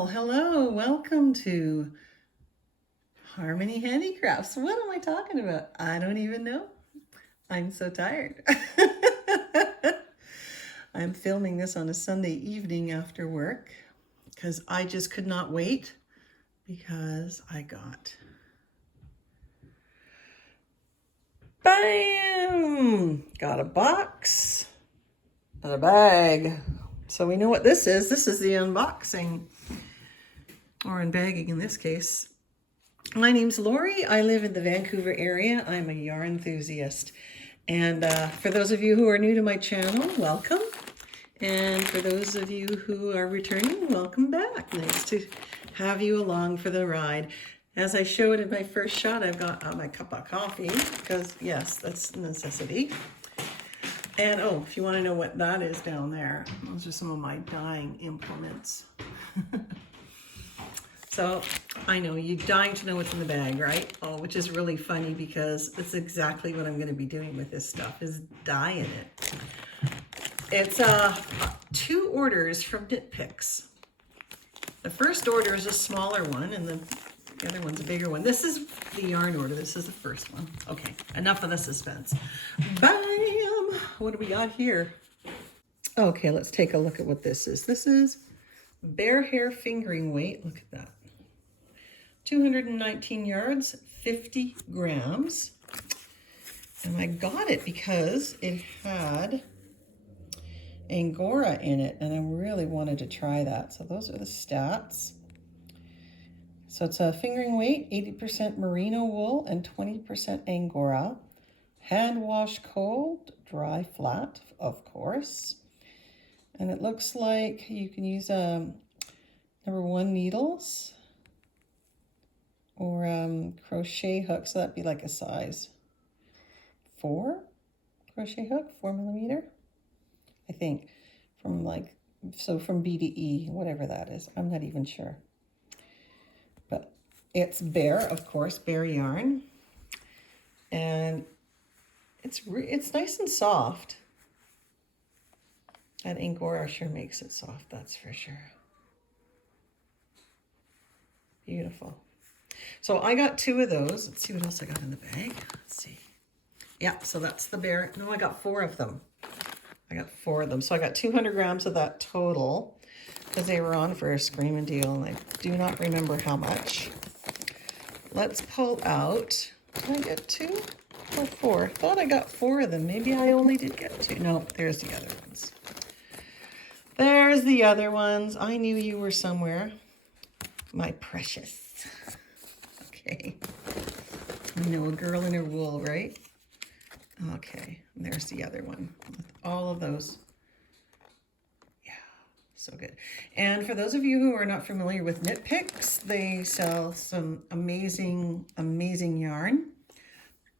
Well, hello, welcome to Harmony Handicrafts. What am I talking about? I don't even know. I'm so tired. I'm filming this on a Sunday evening after work because I just could not wait because I got BAM! Got a box and a bag. So we know what this is. This is the unboxing, or unbagging in this case. My name's Lori. I live in the Vancouver area. I'm a yarn enthusiast. And for those of you who are new to my channel, welcome. And for those of you who are returning, welcome back. Nice to have you along for the ride. As I showed in my first shot, I've got my cup of coffee because, yes, that's a necessity. And oh, if you want to know what that is down there, those are some of my dyeing implements. So I know you're dying to know what's in the bag, right? Oh, which is really funny because it's exactly what I'm going to be doing with this stuff, is dyeing it. It's 2 orders from Knit Picks. The first order is a smaller one and the other one's a bigger one. This is the yarn order. This is the first one. Okay, enough of the suspense. Bam! What do we got here? Okay, let's take a look at what this is. This is Bear Hair Fingering Weight. Look at that. 219 yards, 50 grams. And I got it because it had Angora in it, and I really wanted to try that. So those are the stats. So it's a fingering weight, 80% merino wool and 20% Angora. Hand wash cold, dry flat, of course. And it looks like you can use number 1 needles or crochet hook. So that'd be like a size 4 crochet hook, 4mm, I think, from like, so from B to E, whatever that is. I'm not even sure. But it's Bear, of course, Bear yarn. And it's nice and soft. That Angora sure makes it soft, that's for sure. Beautiful. So I got 2 of those. Let's see what else I got in the bag. Let's see. Yeah, so that's the Bear. No, I got 4 of them. I got 4 of them. So I got 200 grams of that total because they were on for a screaming deal, and I do not remember how much. Let's pull out. Did I get 2 or 4? I thought I got 4 of them. Maybe I only did get 2. No, there's the other ones. There's the other ones. I knew you were somewhere. My precious. Okay. You know, a girl in her wool, right? Okay, and there's the other one with all of those. Yeah, so good. And for those of you who are not familiar with Knit Picks, they sell some amazing, amazing yarn.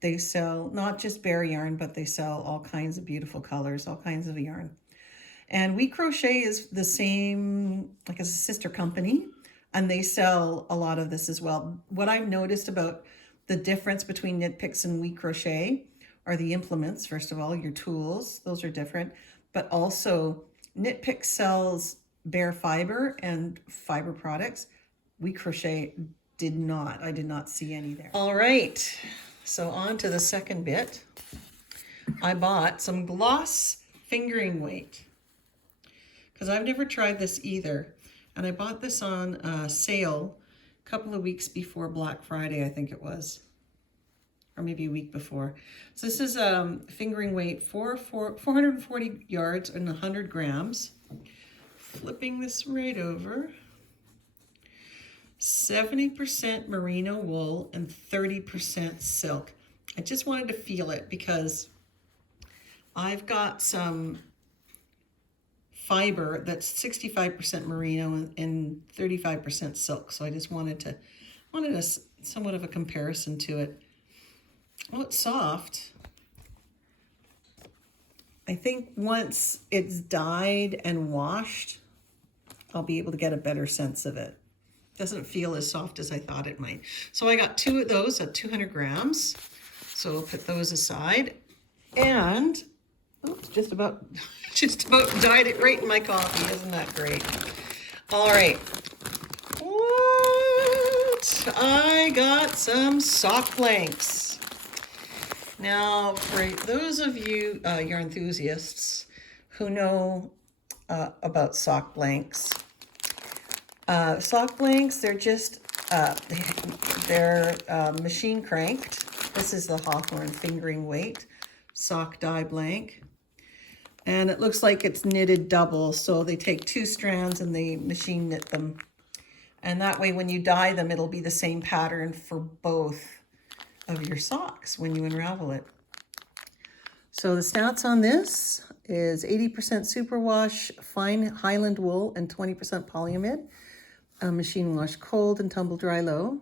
They sell not just Bear yarn, but they sell all kinds of beautiful colors, all kinds of yarn. And We Crochet is the same, like, as a sister company, and they sell a lot of this as well. What I've noticed about the difference between Knit Picks and We Crochet are the implements. First of all, your tools, those are different, but also Knit Picks sells Bear fiber and fiber products. We Crochet did not. I did not see any there. All right, so on to the second bit. I bought some gloss fingering weight because I've never tried this either. And I bought this on sale a couple of weeks before Black Friday, I think it was, or maybe a week before. So this is fingering weight, 440 yards and 100 grams. Flipping this right over. 70% merino wool and 30% silk. I just wanted to feel it because I've got some fiber that's 65% merino and 35% silk. So I just wanted a somewhat of a comparison to it. Oh, it's soft. I think once it's dyed and washed, I'll be able to get a better sense of it. Doesn't feel as soft as I thought it might. So I got 2 of those at 200 grams. So we'll put those aside. And oops, just about dyed it right in my coffee. Isn't that great? All right. I got some sock blanks. Now, for those of you yarn enthusiasts who know about sock blanks, they're just, they're machine cranked. This is the Hawthorne fingering weight sock dye blank. And it looks like it's knitted double, so they take 2 strands and they machine knit them. And that way when you dye them, it'll be the same pattern for both of your socks when you unravel it. So the stats on this is 80% superwash, fine Highland wool, and 20% polyamide. Machine wash cold and tumble dry low.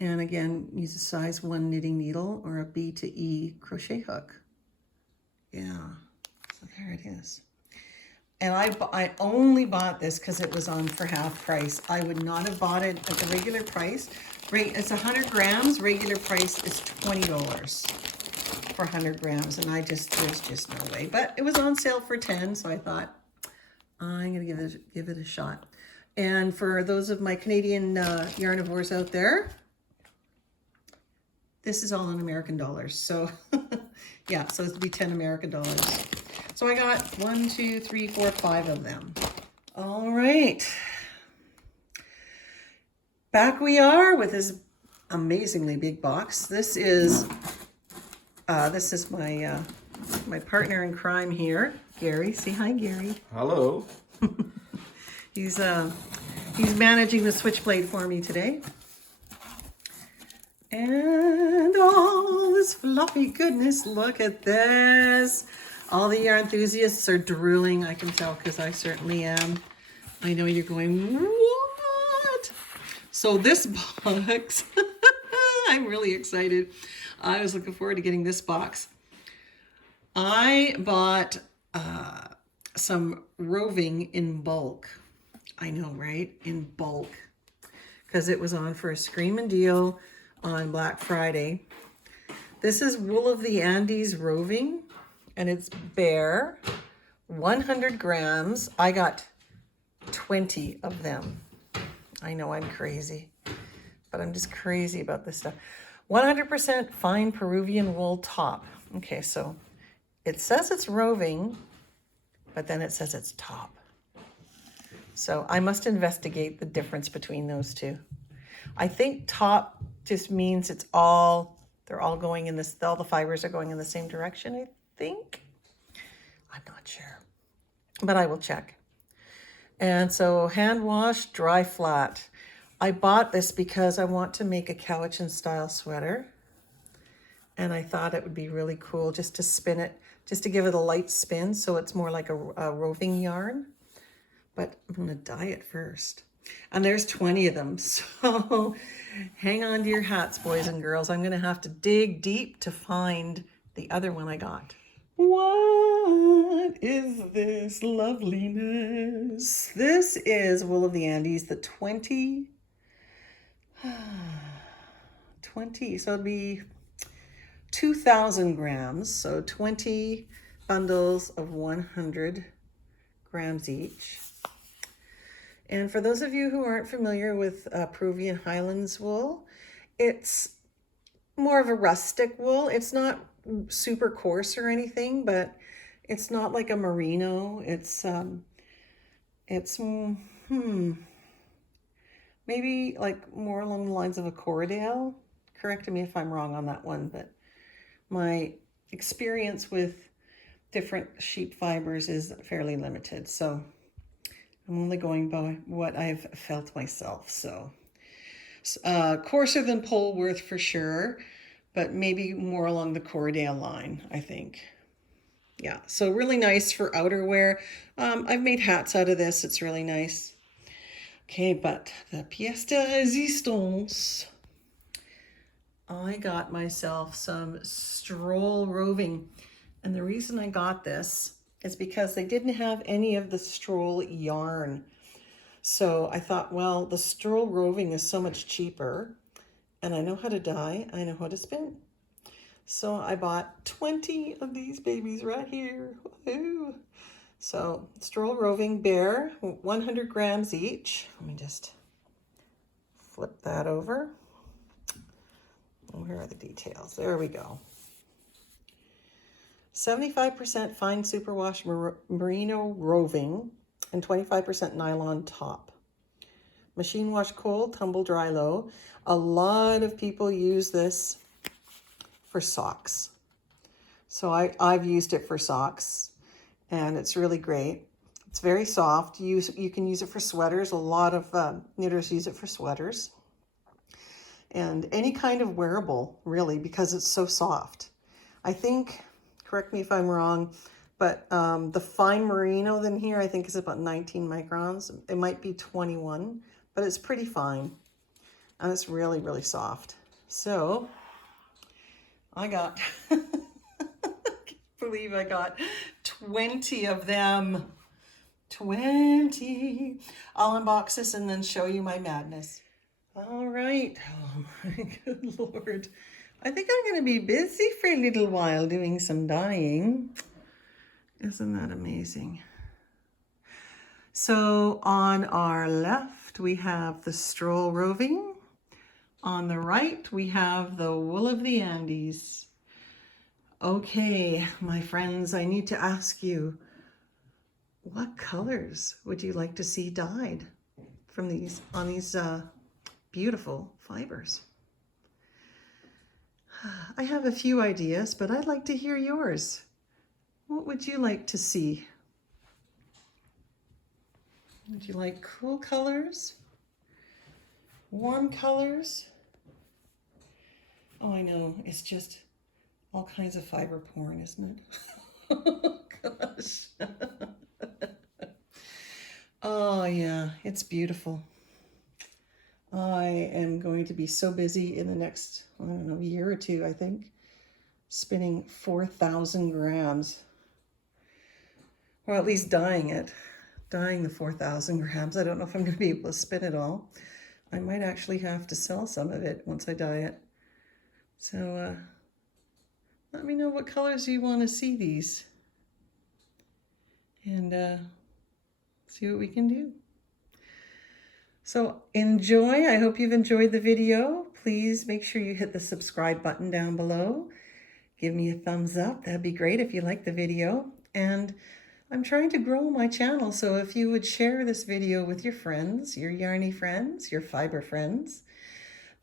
And again, use a size 1 knitting needle or a B to E crochet hook. Yeah, so there it is. And I only bought this because it was on for half price. I would not have bought it at the regular price. It's 100 grams. Regular price is $20 for 100 grams. And there's just no way. But it was on sale for 10, so I thought, I'm going to give it a shot. And for those of my Canadian yarnivores out there, this is all in American dollars. So yeah, so it'd be 10 American dollars. So I got 1, 2, 3, 4, 5 of them. All right. Back we are with this amazingly big box. This is my my partner in crime here, Gary. Say hi, Gary. Hello. He's managing the switchblade for me today. And all this fluffy goodness, look at this. All the yarn enthusiasts are drooling, I can tell, because I certainly am. I know you're going, what? So this box, I'm really excited. I was looking forward to getting this box. I bought some roving in bulk. I know, right? In bulk. Because it was on for a screaming deal on Black Friday. This is Wool of the Andes roving, and it's bare, 100 grams. I got 20 of them. I know I'm crazy, but I'm just crazy about this stuff. 100% fine Peruvian wool top. Okay, so it says it's roving, but then it says it's top. So I must investigate the difference between those two. I think top just means they're all going in this, all the fibers are going in the same direction, I think. I'm not sure, but I will check. And so hand wash, dry flat. I bought this because I want to make a Cowichan style sweater. And I thought it would be really cool just to spin it, just to give it a light spin so it's more like a roving yarn. But I'm going to dye it first. And there's 20 of them. So hang on to your hats, boys and girls. I'm going to have to dig deep to find the other one I got. What is this loveliness? This is Wool of the Andes, the 20, so it'd be 2,000 grams. So 20 bundles of 100 grams each. And for those of you who aren't familiar with Peruvian Highlands wool, it's more of a rustic wool. It's not super coarse or anything, but it's not like a merino. It's maybe like more along the lines of a Corriedale. Correct me if I'm wrong on that one, but my experience with different sheep fibers is fairly limited. So I'm only going by what I've felt myself. So coarser than Polworth for sure, but maybe more along the Corriedale line, I think. Yeah, so really nice for outerwear. I've made hats out of this. It's really nice. Okay, but the pièce de résistance. I got myself some Stroll roving. And the reason I got this is because they didn't have any of the Stroll yarn. So I thought, well, the Stroll roving is so much cheaper, and I know how to dye, I know how to spin. So I bought 20 of these babies right here. Woo-hoo. So Stroll roving bare, 100 grams each. Let me just flip that over. Where are the details? There we go. 75% fine superwash merino roving and 25% nylon top. Machine wash cold, tumble dry low. A lot of people use this for socks. So I've used it for socks and it's really great. It's very soft. You can use it for sweaters. A lot of knitters use it for sweaters. And any kind of wearable, really, because it's so soft. I think, correct me if I'm wrong, but the fine merino in here, I think is about 19 microns. It might be 21, but it's pretty fine. And it's really, really soft. So I got, I can't believe I got 20 of them. 20. I'll unbox this and then show you my madness. All right. Oh my good Lord. I think I'm going to be busy for a little while doing some dyeing. Isn't that amazing? So on our left, we have the Stroll Roving. On the right, we have the Wool of the Andes. Okay, my friends, I need to ask you, what colors would you like to see dyed from these, on these beautiful fibers? I have a few ideas, but I'd like to hear yours. What would you like to see? Would you like cool colors? Warm colors? Oh, I know, it's just all kinds of fiber porn, isn't it? Oh, gosh. Oh, yeah, it's beautiful. I am going to be so busy in the next, I don't know, year or two, I think, spinning 4,000 grams. Or at least dyeing it. Dyeing the 4,000 grams. I don't know if I'm going to be able to spin it all. I might actually have to sell some of it once I dye it. So let me know what colors you want to see these. And see what we can do. So enjoy. I hope you've enjoyed the video. Please make sure you hit the subscribe button down below. Give me a thumbs up. That'd be great if you like the video. And I'm trying to grow my channel, so if you would share this video with your friends, your yarny friends, your fiber friends,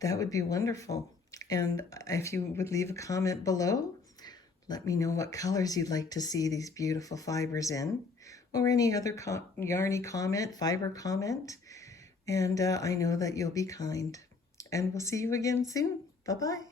that would be wonderful. And if you would leave a comment below, let me know what colors you'd like to see these beautiful fibers in, or any other yarny comment, fiber comment. And I know that you'll be kind. And we'll see you again soon. Bye-bye.